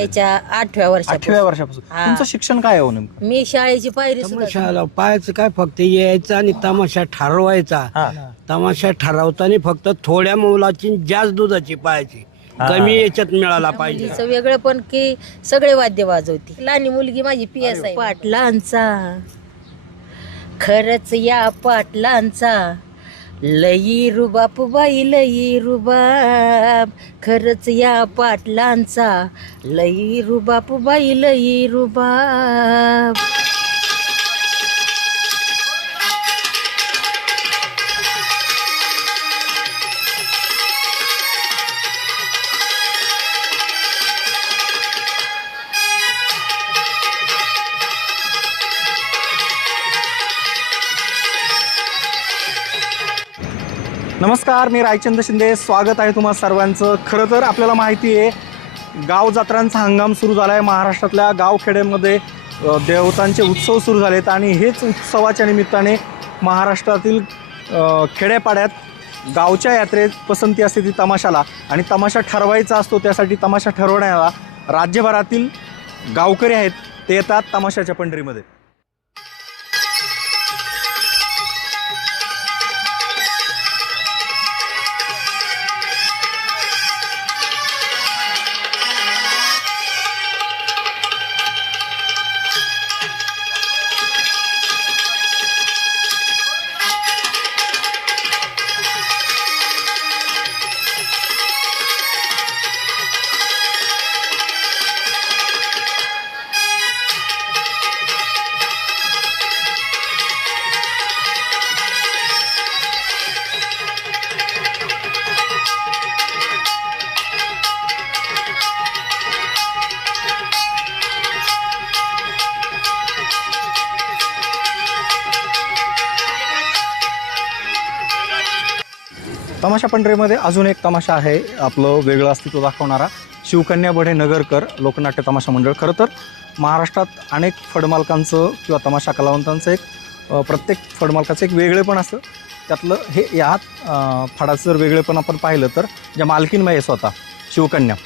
याच्या आठव्या आठव्या वर्षापासून. वर्षापासून हा. तुमचं शिक्षण काय आहे हो नेमकं? मी शाळेची पायरी सुद्धा तमाशाला पाहायचं काय फक्त यायचं आणि तमाशा ठरवायचा. हा. तमाशा ठरवताना फक्त थोड्या मोलाची जास्त दुधाची पाहायची हा. कमी याच्यात मिळाला पाहिजे. मुलीचं वेगळं पण की सगळे वाद्य वाजवते लहानी मुलगी माझी पी एस आहे पाटलांचा. खरंच या पाटलांचा. लई रुबाप बाई लई रुबाब खरंच या पाटलांचा लई रुबाप बाई लई रुबाब नमस्कार मी रायचंद्र शिंदे. स्वागत आहे तुम्हा सर्वांचं. खरं तर आपल्याला माहिती आहे गाव जत्रांचा हंगाम सुरू झाला आहे महाराष्ट्रातल्या गावखेड्यांमध्ये देवतांचे उत्सव सुरू झालेत आणि हेच उत्सवाच्या निमित्ताने महाराष्ट्रातील खेड्यापाड्यात गावच्या यात्रेत पसंती असते ती तमाशाला. आणि तमाशा ठरवायचा असतो त्यासाठी तमाशा ठरवण्याला राज्यभरातील गावकरी आहेत ते येतात तमाशाच्या पंढरीमध्ये. तमाशा पंढरीमध्ये अजून एक तमाशा आहे आपलं वेगळं अस्तित्व दाखवणारा. शिवकन्या बढे नगरकर लोकनाट्य तमाशा मंडळ. खरं तर महाराष्ट्रात अनेक फडमालकांचं किंवा तमाशा कलावंतांचं एक प्रत्येक फडमालकाचं एक वेगळेपण असतं. त्यातलं हे यात फडाचं जर वेगळेपण आपण पाहिलं तर ज्या मालकीनबाई आहे स्वतः शिवकन्या.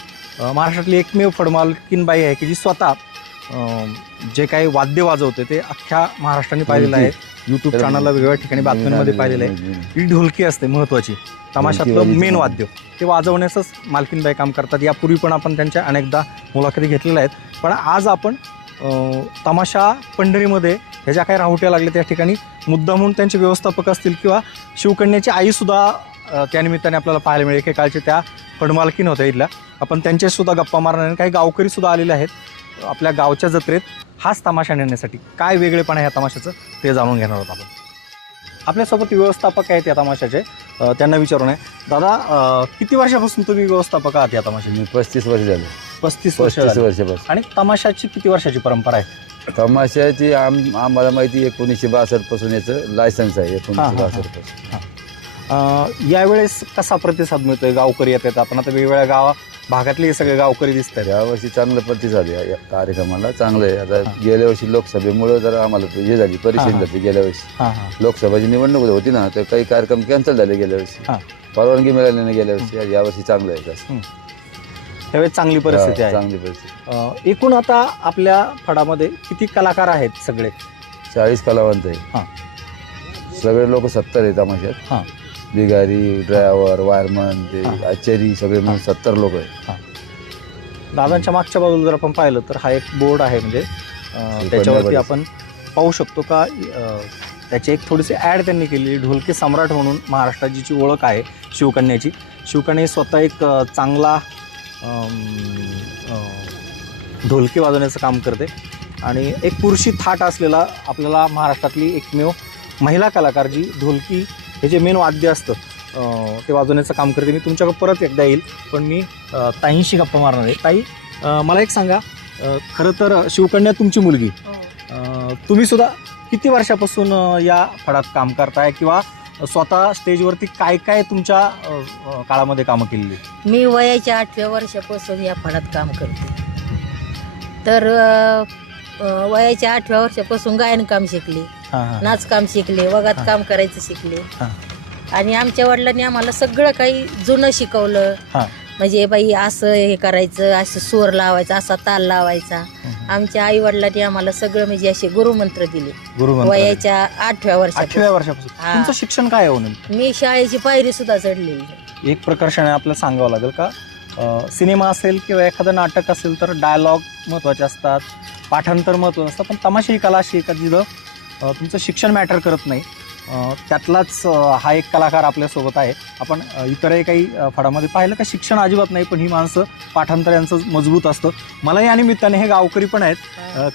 महाराष्ट्रातली एकमेव फडमालकीनबाई आहे की जी स्वतः जे काही वाद्य वाजवते ते अख्ख्या महाराष्ट्राने पाहिलेलं आहे. यूट्यूब चॅनलला वेगवेगळ्या ठिकाणी बातम्यांमध्ये पाहिलेलं आहे. ही ढोलकी असते महत्वाची. तमाशातलं मेन वाद्य. ते वाजवण्याचंच मालकीनबाई काम करतात. यापूर्वी पण आपण त्यांच्या अनेकदा मुलाखती घेतलेल्या आहेत. पण आज आपण तमाशा पंढरीमध्ये ह्या ज्या काही राहुट्या लागल्या त्या ठिकाणी मुद्दा म्हणून त्यांचे व्यवस्थापक असतील किंवा शिवकन्याची आईसुद्धा अं, त्या निमित्ताने आपल्याला पाहायला मिळेल. एकेकाळचे त्या फडमालकीन होत्या इथल्या. आपण त्यांच्यासुद्धा गप्पा मारणार काही गावकरी सुद्धा आलेले आहेत. आपल्या गावच्या जत्रेत हाच तमाशा नेण्यासाठी काय वेगळेपण आहे ह्या तमाशाचं ते जाणून घेणार आहोत आपण. आपल्यासोबत व्यवस्थापक आहेत या तमाशाचे. अ, त्यांना विचारून आहे. दादा अ, किती वर्षापासून तुम्ही व्यवस्थापक आहात या तमाशाचे? मी पस्तीस वर्ष झाले. पस्तीस वर्ष पस्तीस झाली. वर्षापासून. आणि तमाशाची किती वर्षाची परंपरा आहे? तमाशाची आम आम्हाला माहिती एकोणीसशे बासष्टपासून याचं लायसन्स आहे हा, एकोणीसशे हा, बासष्टपासून. अ, यावेळेस कसा प्रतिसाद मिळतोय? गावकरी येत आहेत आपण आता वेगवेगळ्या गावा भागातले सगळे गावकरी दिसत आहेत यावर्षी चांगलं प्रतिसाद या कार्यक्रमाला. चांगलं आहे. आता हा. गेल्या वर्षी लोकसभेमुळे जर आम्हाला हे झाली हा, परेशान हा. झाली गेल्या वर्षी. हां हां. लोकसभेची निवडणूक होती ना तर काही कार्यक्रम कॅन्सल झाले गेल्या हा. वर्षी परवानगी मिळाली नाही गेल्या वर्षी. यावर्षी चांगलं आहे तसं. त्यावेळेस चांगली परिस्थिती हा, आहे. चांगली परिस्थिती. अ, एकूण आता आपल्या फडामध्ये किती कलाकार आहेत सगळे? चाळीस कलावंत हा. आहे सगळे लोक सत्तर आहे हा. बिगारी ड्रायव्हर वायरमन ते. आचारी सगळे मिळून सत्तर लोक आहे दादांच्या मागच्या बाजूला जर आपण पाहिलं तर हा एक बोर्ड आहे म्हणजे अं, त्याच्यावरती. आपण पाहू शकतो का अं, त्याची एक थोडीशी ॲड त्यांनी केली ढोलकी सम्राट म्हणून महाराष्ट्राची जी ओळख आहे शिवकन्याची. शिवकन्या ही स्वतः एक अं, चांगला अं, अं, ढोलकी वाजवण्याचं काम करते. आणि एक पुरुषी थाट असलेला आपल्याला महाराष्ट्रातली एकमेव महिला कलाकार जी ढोलकी हे जे मेन वाद्य असतं ते वाजवण्याचं काम करते. मी तुमच्याकडे परत एकदा येईल पण मी ताईंशी गप्पा मारणार आहे. ताई मला एक सांगा खरं तर शिवकन्या तुमची मुलगी. अ, तुम्ही सुद्धा किती वर्षापासून या फडात काम करताय किंवा स्वतः स्टेजवरती काय काय तुमच्या काळामध्ये कामं केलेली? मी वयाच्या आठव्या वर्षापासून या फळात काम करते. तर वयाच्या आठव्या वर्षापासून गायन काम शिकले. हां हां नाच काम शिकले वगात. काम करायचं शिकले. आणि आमच्या वडिलांनी आम्हाला सगळं काही जुनं शिकवलं. म्हणजे बाई असं हे करायचं असं सूर लावायचा असा ताल लावायचा आमच्या आई वडिलांनी आम्हाला सगळं म्हणजे असे गुरुमंत्र दिले गुरुमंत्र वयाच्या आठव्या वर्षात आठव्या वर्षापासून. तुमचं शिक्षण काय हो? मी शाळेची पायरी सुद्धा चढलेली. एक प्रकर्षाने आपल्याला सांगावं लागेल का सिनेमा असेल किंवा एखादं नाटक असेल तर डायलॉग महत्त्वाचे असतात पाठांतर महत्त्वाचं असतं पण तमाशा ही कला अशी अं, तुमचं शिक्षण मॅटर करत नाही. त्यातलाच हा एक कलाकार आपल्यासोबत आहे. आपण इतरही काही फडामध्ये पाहिलं का शिक्षण अजिबात नाही पण ही माणसं पाठांतर यांचं मजबूत असतं. मला या निमित्ताने हे गावकरी पण आहेत.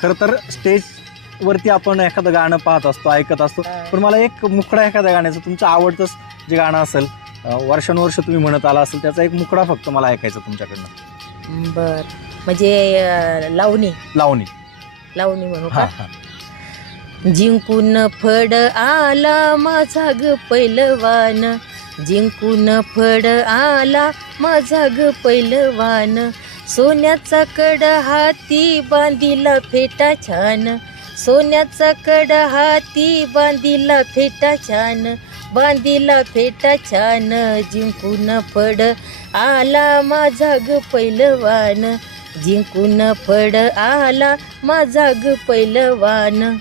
खरं तर स्टेजवरती आपण एखादं गाणं पाहत असतो ऐकत असतो. पण मला एक मुखडा एखाद्या गाण्याचं तुमचं आवडतंच जे गाणं असेल वर्षानुवर्ष तुम्ही म्हणत आला असेल त्याचा एक मुखडा फक्त मला ऐकायचा तुमच्याकडनं. बर. म्हणजे लावणी. लावणी. लावणी म्हणू हा का? हा. जिंकून फड आला माझा ग पैलवान. जिंकून फड आला माझा ग पैलवान. सोन्याचा कड हाती बांधिला फेटा छान. सोन्याचा कड हाती बांधिला फेटा छान. बांधिला फेटा छान. जिंकून फड आला माझा ग पैलवान. जिंकून फड आला माझा ग पैलवान.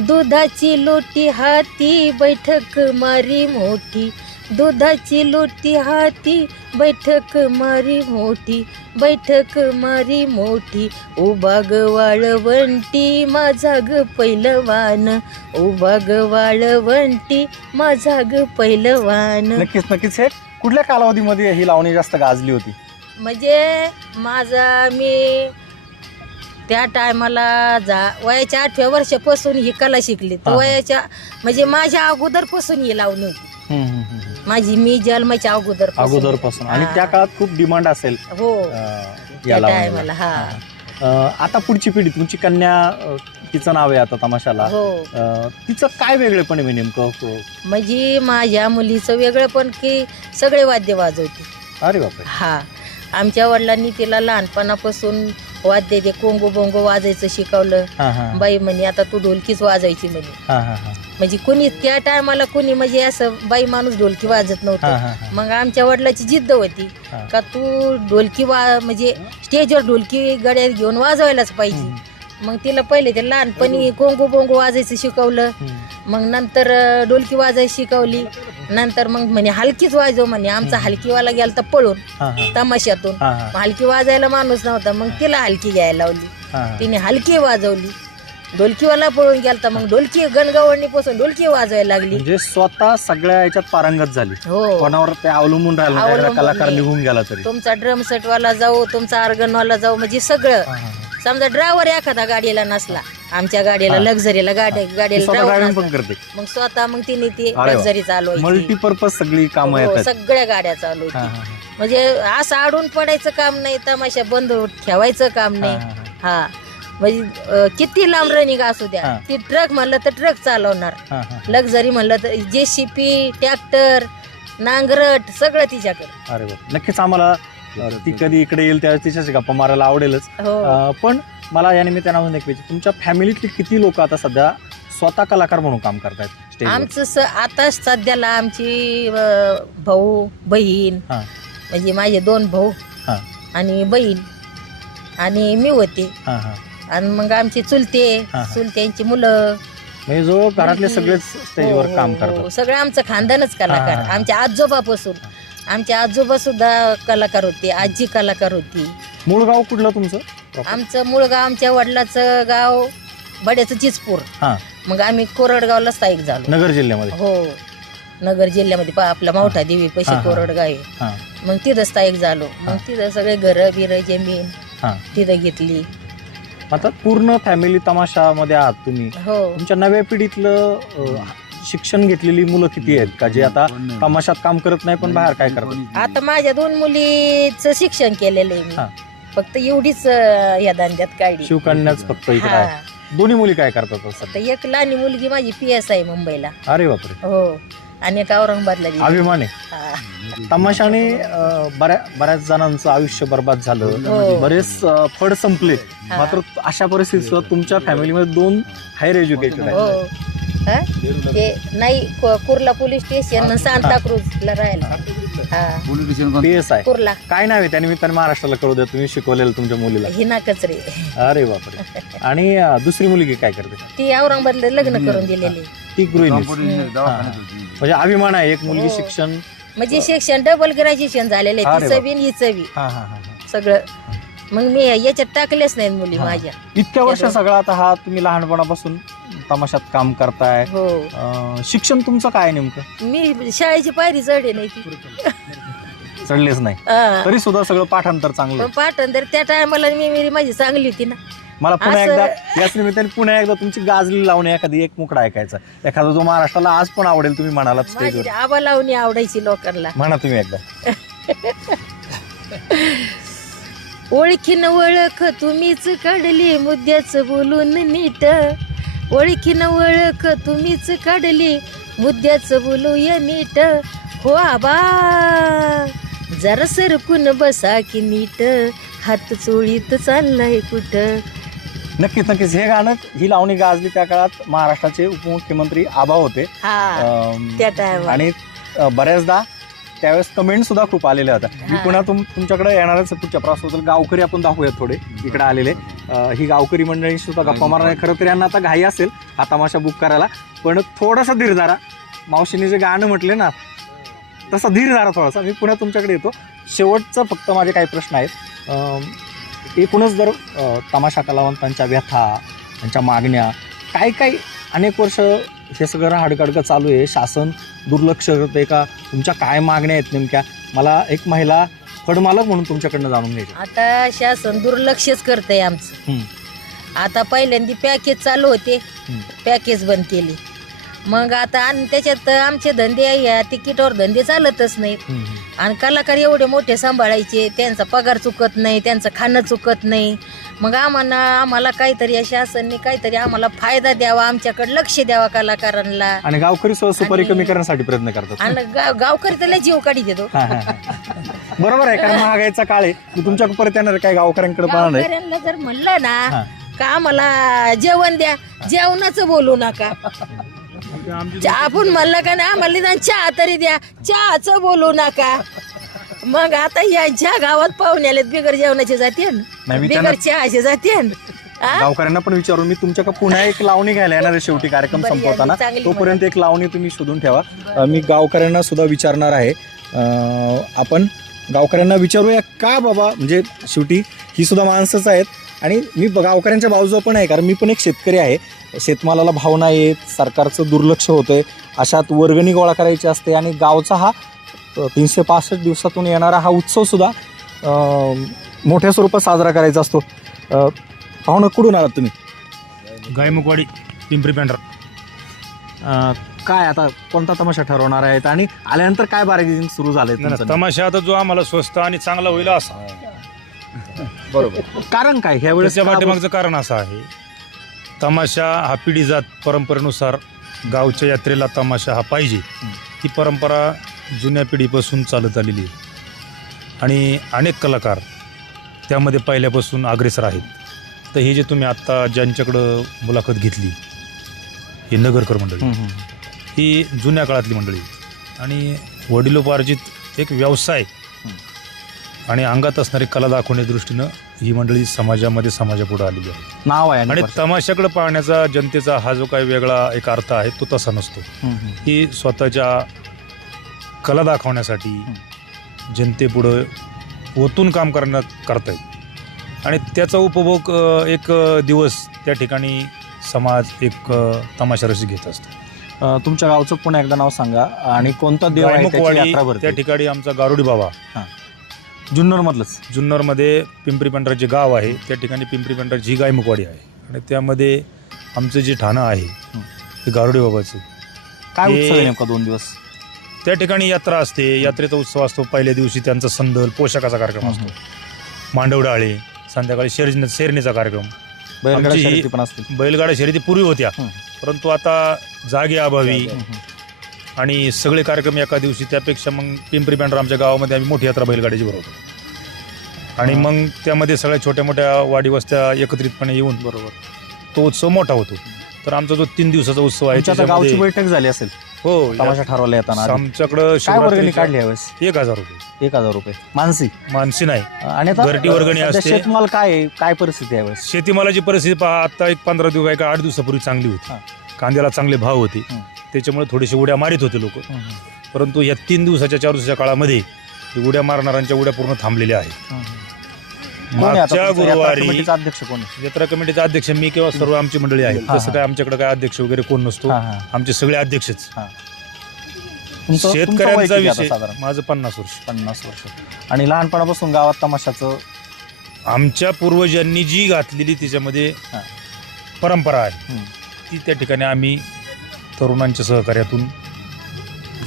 दुधाची लोटी हाती बैठक मारी मोठी. दुधाची लोटी हाती बैठक मारी मोठी. बैठक मारी मोठी. उभा ग वाळवंटी माझा ग पैलवान. उभा ग वाळवंटी माझा ग पैलवान. नक्कीच नक्कीच हे कुठल्या कालावधीमध्ये ही लावणी जास्त गाजली होती? म्हणजे माझा मी त्या टायमाला जा वयाच्या आठव्या वर्षापासून ही कला शिकली. तर हा. वयाच्या म्हणजे माझ्या अगोदरपासून ही लावणी होती. हम्म, हम्म, हम्म. माझी मी जन्माच्या अगोदर अगोदरपासून. आणि त्या काळात खूप डिमांड असेल हो. अं, त्या या लावणीला. टायमाला हा. अं, आता पुढची पिढी तुमची कन्या अं, तिचं नाव आहे आता तमाशाला. हो. अं, तिचं काय वेगळेपण आहे नेमकं? हो. म्हणजे माझ्या मुलीचं वेगळं पण की सगळे वाद्य वाजवते. अरे बापरे. हा. आमच्या वडिलांनी तिला लहानपणापासून वाद्य ते कोंगो बोंगो वाजायचं शिकवलं. हा बाई म्हणे आता तू ढोलकीच वाजायची म्हणे. हा हा हा. म्हणजे कुणी त्या टायमाला कुणी म्हणजे असं बाई माणूस ढोलकी वाजत हा नव्हतं हा. मग आमच्या वडिलाची जिद्द होती हा. का तू ढोलकी वा म्हणजे स्टेजवर ढोलकी गड्यात घेऊन वाजवायलाच पाहिजे. मग तिला पहिले ते लहानपणी कोंगो बोंगो वाजायचं शिकवलं. हम्म. मग नंतर अं, ढोलकी वाजायची शिकवली. नंतर मग म्हणे हलकीच वाजव म्हणे आमचा. हलकीवाला गेला तर पळून हा तमाशातून हा हा हलकी वाजायला माणूस नव्हता मग तिला हलकी घ्यायला लावली हा हा. तिने हलकी वाजवली ढोलकीवाला पळून गेलता मग ढोलकी गणगवळणीपासून ढोलकी वाजवायला लागली म्हणजे स्वतः सगळ्या याच्यात पारंगत झाली हो कोणावर ते अवलंबून राहिलं नाही. एखादा अवलंबून कलाकार नाही. निघून गेला तरी तुमचा ड्रम सेटवाला जाऊ तुमचा ऑर्गनवाला जाऊ म्हणजे सगळं हा, हा, हा. समजा ड्रायव्हर एखादा गाडीला नसला आमच्या गाडीला. लक्झरीला गाडी गाडीला स्वतः driver ड्रायव्हिंग नसला. पण करते मग स्वतः मग तिने ती अरे वा. लक्झरी चालवायची मल्टीपर्पज सगळी कामं हो, येतात सगळ्या गाड्या हा, चालवायची हा, हा. म्हणजे असं आडून पडायचं काम नाही तमाशा बंद ठेवायचं काम हा, नाही हा, हा. हा म्हणजे अं, किती लांब रनिंग असू द्या. ती ट्रक म्हणलं तर ट्रक चालवणार हा, हा. लक्झरी म्हणलं तर जे शिपी ट्रॅक्टर नांगरट सगळं तिच्याकडे अरे वा नक्कीच आम्हाला ती कधी इकडे येईल त्यावेळेस तिच्याशी गप्पा मारायला आवडेलच हो अ, पण मला या निमित्तानं अजून एक विचार तुमच्या फॅमिलीतली किती लोक आता सध्या स्वतः कलाकार म्हणून काम करतायत स्टेजवर आमचं स आता सध्याला आमची अं, भाऊ बहीण हा. म्हणजे माझे दोन भाऊ हा. आणि बहीण आणि मी होते हा हा आणि मग आमचे चुलते हा, हा. चुलत्यांची मुलं म्हणजे जो घरातले. सगळेच स्टेजवर हो, काम हो, करतात हो. सगळं आमचं खानदानच कलाकार हा, हा. आमच्या आजोबापासून आमचे आजोबा सुद्धा कलाकार होते आजी कलाकार होती. मूळ गाव कुठलं तुमचं? आमचं मूळ गाव आमच्या वडिलाचं गाव बड्याचं चिचपूर. हा. मग आम्ही कोरडगावला स्थायिक झालो. नगर जिल्ह्यामध्ये? हो. नगर जिल्ह्यामध्ये पा आपला मावठा देवी पैसे हा. कोरडगाव आहे. हा. मग तिथं स्थायिक झालो. मग तिथं सगळे घरं बिरं जमीन हा. तिथं घेतली. आता पूर्ण फॅमिली तमाशामध्ये आहात तुम्ही. हो. तुमच्या नव्या पिढीतलं अ, शिक्षण घेतलेली मुलं किती आहेत का? जे आता तमाशात काम करत नाही पण बाहेर काय करतात? आता माझ्या दोन मुलीचं शिक्षण केलेलं आहे हा. मी फक्त एवढीच अं, या धंद्यात काढली शिवकन्याच फक्त इकडे हा. आहे दोन्ही मुली काय करतात असं? फक्त एक लहानी मुलगी माझी पी एस आहे मुंबईला. अरे बापरे. हो. आणि एक औरंगाबादला गेली. अभिमान. आहे हा. तमाशाने अ, बऱ्या बऱ्याच जणांचं आयुष्य बर्बाद झालं. हो. बरेच अ, फड संपले. हा. मात्र अशा परिस्थितीत सुद्धा तुमच्या फॅमिलीमध्ये दोन हायर एज्युकेटेड हो. आहेत हा? ते नाही कु- कुर्ला पोलीस स्टेशन सांताक्रूजला राहायला हा. Police station P S I Kurla. काय नाव आहे त्या निमित्ताने महाराष्ट्राला कळू द्या तुम्ही शिकवलेलं तुमच्या मुलीला. हिना कचरे अरे बापरे. आणि अं, दुसरी मुलगी काय करते? ती औरंगाबादला लग्न करून दिलेली. ती गृहिणी कंपाऊंड दवाखान्यात होती. म्हणजे अभिमान आहे एक मुलगी हो. शिक्षण. म्हणजे शिक्षण डबल ग्रॅज्युएशन झालेलं आहे. अरे तिचं बी हिचं बी हा हा हा हा. सगळं. मग मी याच्यात टाकलेच नाहीत मुली हा. माझ्या. इतक्या वर्ष सगळा आता हा तुम्ही लहानपणापासून तमाशात काम करताय. हो. अं, शिक्षण तुमचं काय नेमकं? मी शाळेची पायरी चढे नाही ती. चढलेच नाही. हा. तरी सुद्धा सगळं पाठांतर चांगलं पण पाटण तर त्या टायमाला मी मी माझी चांगली होती ना. मला पुन्हा असं- एकदा याच निमित्ताने पुन्हा एकदा तुमची गाजली लावणे एखादी एक मुकडा ऐकायचा. एखादा जो महाराष्ट्राला आज पण आवडेल तुम्ही म्हणालात माझी स्टेजवर आबा लावणी आवडायची लोकांना. म्हणा तुम्ही एकदा. ओळखीन ओळख तुम्हीच काढली मुद्द्याच बोलून नीट. ओळखीन ओळख तुम्हीच काढली मुद्द्याच बोलूया नीट. हो आबा जरा सरकून बसा की नीट. हात चोळीत चाललाय कुठं? नक्कीच नक्कीच. हे गाणं ही लावणी गाजली त्या काळात महाराष्ट्राचे उपमुख्यमंत्री आबा होते. हा अं, त्या टायमाला आणि अं, बऱ्याचदा त्यावेळेस कमेंट सुद्धा खूप आलेल्या होत्या. मी. पुन्हा तुम तुमच्याकडे येणारच पुढच्या प्रवासाबद्दल. गावकरी आपण दाखवूयात थोडे. इकडे आलेले. अं, ही गावकरी मंडळी सुद्धा गप्पा मारणार आहे. खरं तर यांना आता घाई असेल. हा तमाशा बुक करायला. पण थोडासा धीर धरा. मावशीने जे गाणं म्हटले ना तसा धीर धरा थोडासा. मी पुन्हा तुमच्याकडे येतो. शेवटचं फक्त माझे काही प्रश्न आहेत. अं, एकूणच जर अं, तमाशा कलावंतांच्या व्यथा त्यांच्या मागण्या काय काय अनेक वर्ष हे सगळं राहाडकडकं चालू आहे. शासन दुर्लक्ष करते का? तुमच्या काय मागण्या आहेत नेमक्या? मला एक महिला फडमालक म्हणून तुमच्याकडनं जाणून घ्यायची आता शासन दुर्लक्षच करतंय आमचं. आता पहिल्यांदा पॅकेज चालू होते. पॅकेज बंद केली. मग आता आणि त्याच्यात आमचे धंदे या तिकीटवर धंदे चालतच नाहीत आणि कलाकार एवढे मोठे सांभाळायचे त्यांचा पगार चुकत नाही त्यांचं खाणं चुकत नाही. मग आम्हाला आम्हाला काहीतरी या शासनने काहीतरी आम्हाला फायदा द्यावा आमच्याकडे लक्ष द्यावा कलाकारांना. आणि गावकरी सुद्धा सुपारी कमी करण्यासाठी प्रयत्न करतात. आणि गाव गावकरी त्याला जीव काढी देतो हा, हा, हा. बरोबर आहे कारण महागाईचा काळ आहे. मी तुमच्या परत येणार काय गावकऱ्यांकडे पाहणार नाही गावकऱ्यांना जर म्हणलं ना. का आम्हाला जेवण द्या जेवणाचं बोलू नका. चा- आपण म्हणलं का नाही आम्हाला निदान चहा तरी द्या चहाचं बोलू नका. मग आता यांच्या गावात पाहुणे आलेत बिगर जेवणाचे जाते नाही, मी बिगर चहाचे जाते गावकऱ्यांना पण विचारून मी तुमच्याकडे पुन्हा एक लावणी घ्यायला येणार आहे शेवटी कार्यक्रम बरं, संपवताना. चांगली तोपर्यंत एक लावणी तुम्ही शोधून ठेवा. अं, मी गावकऱ्यांना सुद्धा विचारणार आहे. अं, आपण गावकऱ्यांना विचारूया का बाबा? म्हणजे शेवटी ही सुद्धा माणसंच आहेत. आणि मी ब- गावकऱ्यांच्या बाजूला पण आहे कारण मी पण एक शेतकरी आहे. शेतमालाला भाव नाही येत सरकारचं दुर्लक्ष होतंय. अशात वर्गणी गोळा करायची असते आणि गावचा हा तीनशे पासष्ट दिवसातून येणारा हा उत्सव सुद्धा अं, मोठ्या स्वरूपात साजरा करायचा असतो. अ, पाहुणं कुठून आलात तुम्ही? गायमुखवाडी पिंपरी पेंढर. अ, काय आता कोणता तमाशा ठरवणार आहेत आणि आल्यानंतर काय बार्गेनिंग सुरू तुमचं? तमाशा आता जो आम्हाला स्वस्त आणि चांगला होईल असा. बरोबर. कारण काय? ह्या वेळेस पाठीमागचं कारण असं आहे. तमाशा हा पिढी जात परंपरेनुसार गावच्या यात्रेला तमाशा हा पाहिजे. ही परंपरा जुन्या पिढीपासून चालत आलेली आहे. आणि अनेक कलाकार त्यामध्ये पहिल्यापासून अग्रेसर आहेत. तर हे जे तुम्ही आत्ता ज्यांच्याकडं मुलाखत घेतली हे नगरकर मंडळी. ही जुन्या काळातली मंडळी. आणि वडिलोपार्जित एक व्यवसाय आणि अंगात असणारी कला दाखवण्याच्या दृष्टीनं ही मंडळी समाजामध्ये समाजापुढे आलेली आहे. नाव आहे आणि तमाशाकडे पाहण्याचा जनतेचा हा जो काही वेगळा एक अर्थ आहे तो तसा नसतो. ही स्वतःच्या कला दाखवण्यासाठी जनतेपुढं ओतून काम करणं करतायत. आणि त्याचा उपभोग एक दिवस त्या ठिकाणी समाज एक अ, तमाशा रसिक घेत असतो. तुमच्या गावचं पुन्हा एकदा नाव सांगा. आणि कोणता देव आहे त्या ठिकाणी आमचा गारुडी बाबा. जुन्नर मधलंच जुन्नरमध्ये पिंपरी पेंढरा जे गाव आहे. त्या ठिकाणी पिंपरी पेंढराची ही गायमुखवाडी आहे. आणि त्यामध्ये आमचं जे ठाणं आहे ते गारुडी बाबाचं. काय नेमका दोन दिवस? त्या ठिकाणी यात्रा असते. यात्रेचा उत्सव असतो. पहिल्या दिवशी त्यांचा संदल पोशाखाचा कार्यक्रम असतो. मांडवडाळे संध्याकाळी शेरणी शेरणीचा कार्यक्रम. बैलगाडा आमची- शर्यती पण असतील. बैलगाड्या शर्यती पूर्वी होत्या. हं. परंतु आता जागे अभावी. आणि सगळे कार्यक्रम एका दिवशी त्यापेक्षा मग पिंपरी पेंढरा आमच्या गावामध्ये आम्ही मोठी यात्रा बैलगाडीची भरवतो. आणि. मग त्यामध्ये सगळ्या छोट्या मोठ्या वाडी वस्त्या एकत्रितपणे येऊन बरोबर. तो उत्सव मोठा होतो. तर आमचा जो तीन दिवसाचा उत्सव आहे तुमच्या आता गावची त्याच्यामध्ये बैठक झाली असेल. हो तमाशा ठरवला येताना आधी? आमच्याकडं काय वर्गणी काढली यावेळेस? एक हजार रुपये. एक हजार रुपये. मानसी? मानसी नाही. आणि आता घरटी वर्गणी सध्या असते. शेतमाल काय आहे? काय परिस्थिती आहे यावेळेस? शेतीमालाची परिस्थिती पहा आता एक पंधरा दिवस का आठ दिवसापूर्वी चांगली हा. होती कांद्याला चांगले भाव होते. हं. त्याच्यामुळे थोडेसे उड्या मारित होते लोक. परंतु या तीन दिवसाच्या चार दिवसाच्या काळामध्ये हे उड्या मारणाऱ्यांच्या उड्या पूर्ण थांबलेल्या आहेत. कोण आहे आता मागच्या तुमचं? यात्रा गुरुवारी कमिटीचा अध्यक्ष कोण आहे? यात्रा कमिटीचा अध्यक्ष मी किंवा सर्व आमची मंडळी आहे हा, तसं हा. काय आमच्याकडे काय अध्यक्ष वगैरे कोण नसतो हा, हा. आमचे सगळे अध्यक्षच. तुमचं- तुमचं वय शेतकऱ्यांचा किती आता विषय साधारण? माझं पन्नास वर्ष. पन्नास वर्ष. आणि लहानपणापासून गावात तमाशाचं आमच्या पूर्वजांनी जी घातलेली त्याच्यामध्ये हा. परंपरा आहे. हं. ती त्या ठिकाणी आम्ही तरुणांच्या सहकार्यातून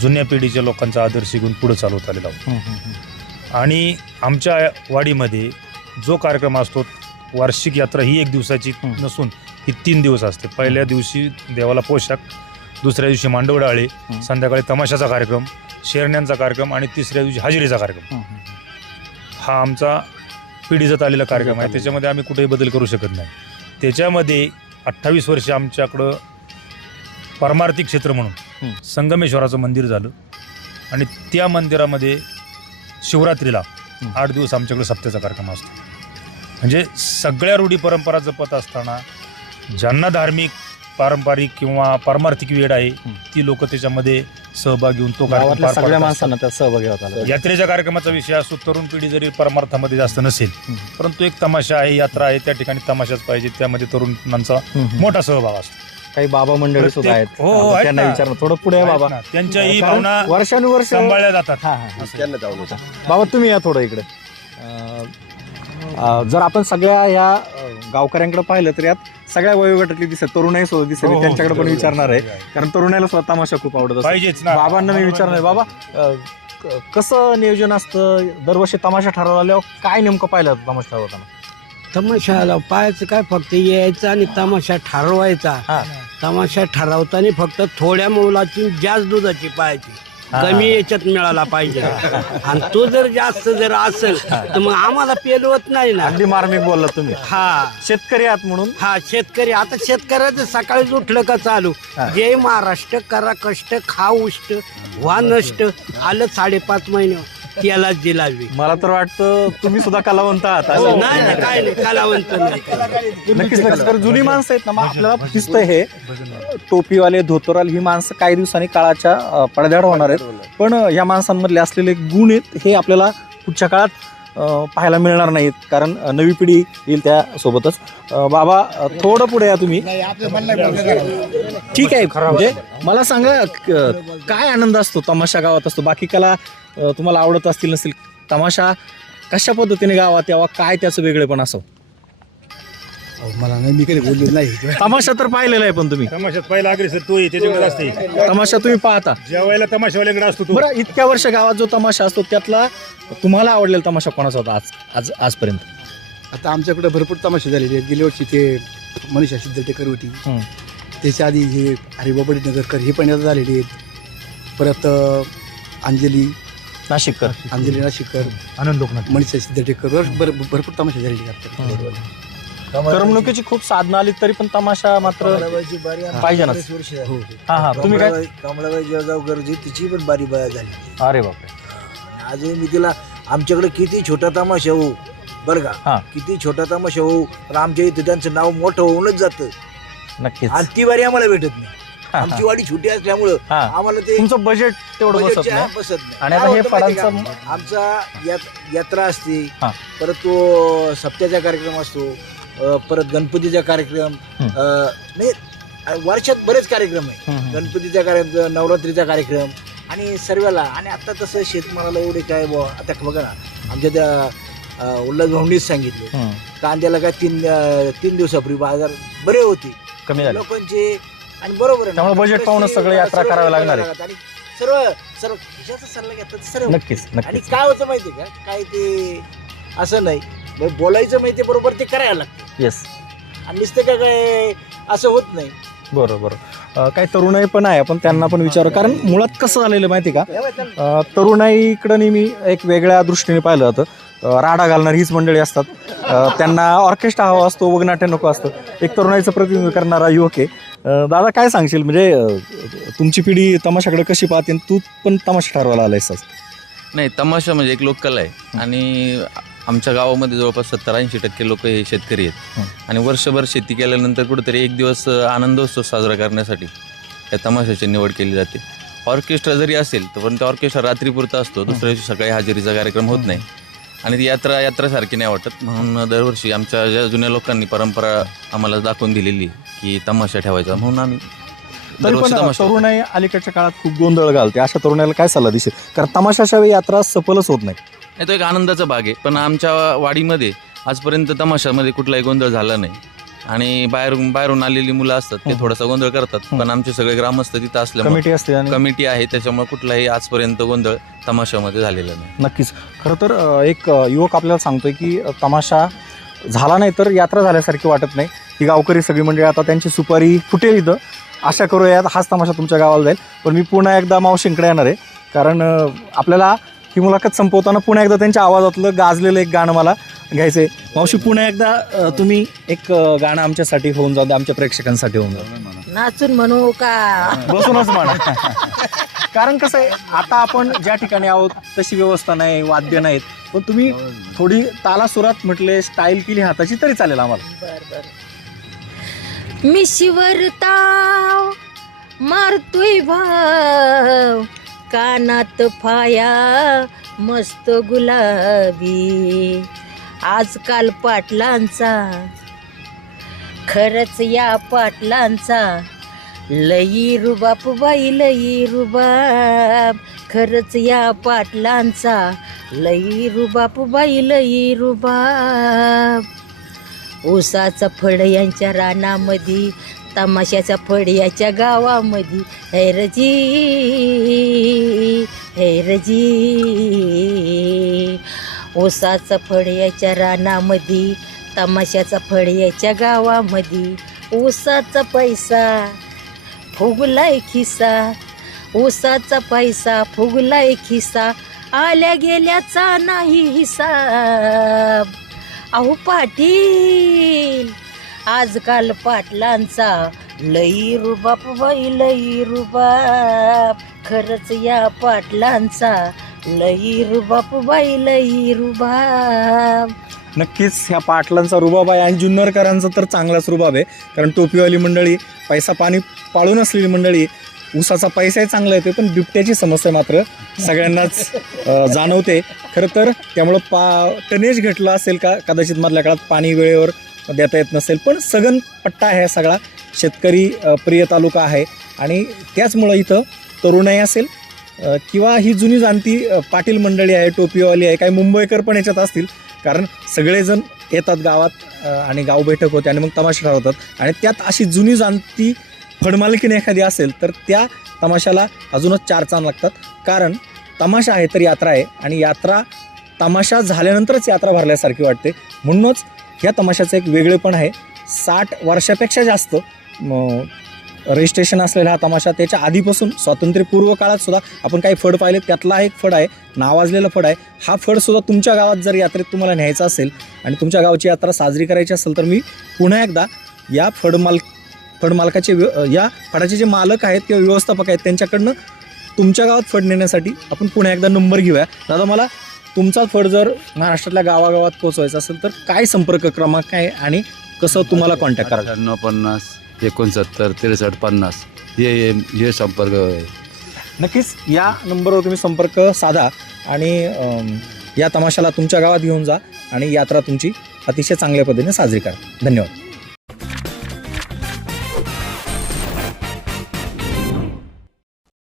जुन्या पिढीच्या लोकांचा आदर्श घेऊन पुढे चालवत आलेलो आहोत. आणि आमच्या वाडीमध्ये जो कार्यक्रम असतो वार्षिक यात्रा ही एक दिवसाची. नसून ही तीन दिवस असते पहिल्या दिवशी देवाला पोशाख दुसऱ्या दिवशी मांडवडाळे. संध्याकाळी तमाशाचा कार्यक्रम शेरण्यांचा कार्यक्रम आणि तिसऱ्या दिवशी हजेरीचा कार्यक्रम हा आमचा पिढीजात आलेला कार्यक्रम आहे. त्याच्यामध्ये आम्ही कुठेही बदल करू शकत नाही त्याच्यामध्ये अठ्ठावीस वर्ष आमच्याकडं परमार्थिक क्षेत्र. म्हणून संगमेश्वराचं मंदिर झालं आणि त्या मंदिरामध्ये शिवरात्रीला. आठ दिवस आमच्याकडे सप्त्याचा कार्यक्रम असतो म्हणजे सगळ्या रूढी परंपरा जपत असताना ज्यांना धार्मिक पारंपरिक किंवा पारमार्थिक वेळ आहे. ती लोक त्याच्यामध्ये सहभाग घेऊन तो कार्यक्रम गावातल्या पार सगळ्या. माणसांना त्यात सहभागी होता आला. यात्रेच्या कार्यक्रमाचा विषय असतो तरुण पिढी जरी परमार्थामध्ये जास्त नसेल हं. परंतु एक तमाशा आहे यात्रा आहे त्या ठिकाणी तमाशाच पाहिजे त्यामध्ये तरुणांचा. मोठा सहभाग असतो काही बाबा मंडळी सुद्धा आहेत प्रत्येक- हो, हो, आहेत त्यांना ना. विचारणं थोडं पुढे आहे बाबा आहेत ना. त्यांच्या ही कारण भावना वर्षानुवर्ष सांभाळल्या जातात हा हा असं. त्यांना. बाबा तुम्ही या थोडं इकडे अं, अं, जर आपण सगळ्या या अं, गावकऱ्यांकडे पाहिलं तर यात सगळ्या वयोगटातली दिसत तरुणाई सुद्धा दिसत. हो, मी हो. त्यांच्याकडे पण विचारणार आहे. कारण तरुणाईला सुद्धा तमाशा खूप आवडत असतो. पाहिजेच ना. बाबांना मी विचारणार आहे, बाबा अं, क- कसं नियोजन असतं? दरवर्षी तमाशा ठरवल्यावर काय नेमकं पाहिलं जातं तमाशा ठरवताना? तमाशाला पाहायचं काय? फक्त यायचं आणि तमाशा ठरवायचा. हा. तमाशा ठरवताना फक्त थोड्या मुलाची जास्त दुधाची पाहायची. हा. कमी याच्यात मिळाला पाहिजे. आणि तो जर जास्त जर असेल तर मग आम्हाला पेलवत नाही ना. अगदी मार्मिक बोलला तुम्ही. हा. शेतकरी आहात म्हणून. हा शेतकरी. आता शेतकऱ्याचं सकाळीच उठलं का चालू. जय महाराष्ट्र करा कष्ट खा उष्ट व्हा नष्ट आलं साडेपाच महिने. त्याला जिलावी मला तर वाटतं तुम्ही सुद्धा कलावंत आहात. असं. नाही नाही काय नाही कलावंत नाही. नक्कीच नक्कीच. कारण जुनी माणसं आहेत ना मग आपल्याला दिसतंय हे. टोपीवाले धोतरवाले ही माणसं काही दिवसांनी काळाच्या अं, पडद्याआड होणार आहेत. पण अं, या माणसांमधले असलेले गुण आहेत हे आपल्याला पुढच्या काळात अं, पाहायला मिळणार नाहीत. कारण अं, नवी पिढी येईल त्या सोबतच अं, बाबा अं, थोडं पुढे या तुम्ही. ठीक आहे म्हणजे मला सांगा क- काय आनंद असतो तमाशा गावात असतो? बाकी कला तुम्हाला आवडत असतील नसतील तमाशा कशा पद्धतीने गावात यावा काय त्याचं वेगळेपण असो? मला नाही मी कधी बोललो नाही. तमाशा तर पाहिलेला आहे पण तुम्ही. तमाशात पहिला अग्रेसर तो आहे त्याच्याकडे असते. तमाशा तुम्ही पाहता. ज्या वेळेला तमाशावाल्याकडे असतो तो. बरं इतक्या वर्ष गावात जो तमाशा असतो त्यातला तुम्हाला आवडलेला तमाशा कोणाचा होता आज आज आजपर्यंत? आता आमच्याकडे भरपूर तमाशे झालेले आहेत. गेल्या वर्षी ते मनीषा सिद्धटेकर होती. हं. त्याच्या आधी हे हरिबाबडी नगरकर हे पण आता झालेले आहेत. परत अं, अंजली नाशिककर अंजली नाशिकर आनंद लोकनाथ. मनीषा सिद्धटेकर भर- भर- भरपूर तमाशे झालेले आहेत करमणुकीची खूप साधनं आली तरी पण तमाशा मात्र पाहिजे ना. हो हा हा. तुम्ही काय कमलाबाई जळगावकर जी तिची पण बारी बया झाली. अरे बापरे. अजून मी तिला आमच्याकडे किती छोटा तमाशा होऊ बरं हा. का किती छोटा तमाशा होऊ पण आमच्या इथे त्यांचं नाव मोठं होऊनच जातं. नक्कीच. आणि ती बारी आम्हाला भेटत नाही. आमची वाडी छोटी असल्यामुळं हा. आम्हाला ते तुमचं बजेट तेवढं बसत नाही बसत नाही आणि आता काय हे होतं माहिती फळांचं का? आमचा यात- यात्रा असते हा. परत तो सप्त्याचा कार्यक्रम असतो अं, परत गणपतीचा कार्यक्रम. अं, नाही अं, वर्षात बरेच कार्यक्रम आहे. गणपतीचा कार्यक्रम नवरात्रीचा कार्यक्रम आणि सर्वाला आणि आता तसं शेतमालाला एवढे काय बुवा आता बघा ना आमच्या त्या अं, उल्हास भाऊनीच सांगितलं. कांद्याला काय तीन अं, तीन दिवसापूर्वी बाजार बरे होते कमी झालं लोकांचे आणि बरोबर आहे. त्यामुळे कशी, पाहूनच सगळं यात्रा सर्व करावी लागणार आहे. आणि सर्व सर्व खिशाचा सल्ला घेतला तर सर्व. नक्कीच आणि नक्कीच. काय होतं माहितीये का? काय ते असं नाही. मग बोलायचं माहितीये बरोबर ते करायला लागतं. येस आणि नुसतं काय काय असं होत नाही. बरं बरं. अं, काही तरुणाई पण आहे आपण त्यांना पण विचारू. कारण मुळात कसं झालेलं माहिती का? अं, तरुणाईकडं नेहमी एक वेगळ्या दृष्टीने पाहिलं जातं. अं, राडा घालणार हीच मंडळी असतात. अं, त्यांना ऑर्केस्ट्रा हवा असतो वगनाट्य नको असतं. एक तरुणाईचं प्रतिनिधित्व करणारा युवक आहे. दादा काय सांगशील? म्हणजे अं, तुमची पिढी तमाशाकडे कशी पाहते आणि तू पण तमाशा ठरवायला आलायस आज. नाही तमाशा म्हणजे एक लोककला आहे. आणि आमच्या गावामध्ये जवळपास सत्तर ऐंशी टक्के लोक हे शेतकरी आहेत. आणि वर्षभर शेती केल्यानंतर कुठेतरी एक दिवस आनंदोत्सव साजरा करण्यासाठी या तमाशाची निवड केली जाते. ऑर्केस्ट्रा जरी असेल तर पण त्या ऑर्केस्ट्रा रात्रीपुरता असतो. दुसऱ्या दिवशी सकाळी हजेरीचा कार्यक्रम होत नाही. आणि ती यात्रा यात्रासारखी नाही वाटत. म्हणून दरवर्षी आमच्या ज्या जुन्या लोकांनी परंपरा आम्हाला दाखवून दिलेली की तमाशा ठेवायचा. म्हणून आम्ही तरी दरवर्षी तमाशा. तरुणाई अलीकडच्या काळात खूप गोंधळ घालते. अशा तरुणाला काय सल्ला दिसेल? कारण तमाशाच्या वेळी यात्रा सफलच होत नाही. नाही तो एक आनंदाचा भाग आहे. पण आमच्या वाडीमध्ये आजपर्यंत तमाशामध्ये कुठलाही गोंधळ झाला नाही. आणि बाहेरून बाहेरून आलेली मुलं असतात ते. थोडासा गोंधळ करतात. पण आमचे सगळे ग्रामस्थ तिथं असल्यामुळे कमिटी असते आणि कमिटी आहे त्याच्यामुळे कुठलाही आजपर्यंत गोंधळ तमाशामध्ये झालेला नाही. नक्कीच. खरं तर अं, एक अं, युवक आपल्याला सांगतोय की अं, तमाशा झाला नाही तर यात्रा झाल्यासारखी वाटत नाही. ही गावकरी सगळी मंडळी आता त्यांची सुपारी फुटेल इथं. आशा करूयात हाच तमाशा तुमच्या गावाला जाईल. पण मी पुन्हा एकदा मावशींकडे येणार आहे. कारण अं, आपल्याला ही मुलाखत संपवताना पुन्हा एकदा त्यांच्या आवाजातलं गाजलेलं एक गाणं मला घ्यायचं आहे मावशी पुन्हा एकदा तुम्ही एक गाणं आमच्यासाठी होऊन जाऊ द्या आमच्या प्रेक्षकांसाठी होऊन जाऊ नाचून म्हणू का? बसूनच म्हणा. कारण कसं आहे आता आपण ज्या ठिकाणी आहोत तशी व्यवस्था नाही वाद्य नाहीत. पण तुम्ही थोडी ताला सुरात म्हटले स्टाईल केली हाताची तरी चालेल आम्हाला. मिशीवर ताव मारतोय भाव. कानात फाया मस्त गुलाबी. आजकाल पाटलांचा खरंच या पाटलांचा लई रुबाप बाई लई रुबाब. खरंच या पाटलांचा लई रुबाप बाई लई रुबाब. ऊसाचा फड यांच्या रानामध्ये तमाशाचा फड याच्या गावामध्ये हैरजी हैरजी ओसाचा फड याच्या रानामध्ये तमाशाचा फड याच्या गावामध्ये ऊसाचा पैसा फुगलाय खिसा. ऊसाचा पैसा फुगलाय खिसा. आल्या गेल्याचा नाही हिसाब. अहो पाटील आजकाल पाटलांचा लई रुबाप बाई लई रुबाप खरंच या पाटलांचा लई रुबाप बाई लई रुबाप नक्कीच ह्या पाटलांचा रुबाब आहे आणि जुन्नरकरांचा तर चांगलाच रुबाब आहे. कारण टोपीवाली मंडळी पैसा पाणी पाळून असलेली मंडळी ऊसाचा पैसाही चांगला येतो पण बिबट्याची समस्या मात्र सगळ्यांनाच जाणवते. खरं तर त्यामुळं पा टनेज घटला असेल का कदाचित मधल्या काळात पाणी वेळेवर देता येत नसेल. पण सघन पट्टा आहे हा सगळा. शेतकरी प्रिय तालुका आहे. आणि त्याचमुळं इथं तरुणाई असेल किंवा ही जुनी जाणती पाटील मंडळी आहे टोपीवाली आहे काही मुंबईकर पण याच्यात असतील. कारण सगळेजण येतात गावात आणि गाव बैठक होते आणि मग तमाशा ठरवतात आणि त्यात अशी जुनी जाणती फडमालकीने एखादी असेल तर त्या तमाशाला अजूनच चार चांद लागतात. कारण तमाशा आहे तर यात्रा आहे. आणि यात्रा तमाशा झाल्यानंतरच यात्रा भरल्यासारखी वाटते. म्हणूनच ह्या तमाशाचं एक वेगळेपण आहे. साठ वर्षापेक्षा जास्त रजिस्ट्रेशन असलेला हा तमाशा त्याच्या आधीपासून स्वातंत्र्यपूर्व काळात सुद्धा आपण काही फड पाहिले त्यातला एक फड आहे नावाजलेला फड आहे. हा फडसुद्धा तुमच्या गावात जर यात्रेत तुम्हाला न्यायचा असेल आणि तुमच्या गावाची यात्रा साजरी करायची असेल तर मी पुन्हा एकदा या फडमाल फडमालकाचे व्य- या फडाचे जे मालक आहेत किंवा व्यवस्थापक आहेत त्यांच्याकडनं तुमच्या गावात फड नेण्यासाठी आपण पुन्हा एकदा नंबर घेऊया. दादा मला तुमचा फड जर महाराष्ट्रातल्या गावागावात पोहोचवायचा असेल तर काय संपर्क क्रमांक आहे आणि कसं तुम्हाला कॉन्टॅक्ट करायचं? अठ्ठ्याण्णव पन्नास एकोणसत्तर त्रेसष्ट पन्नास. हे हे संपर्क आहे. नक्कीच या नंबरवर तुम्ही संपर्क साधा आणि अम, या तमाशाला तुमच्या गावात घेऊन जा आणि यात्रा तुमची अतिशय चांगल्या पद्धतीने साजरी करा. धन्यवाद.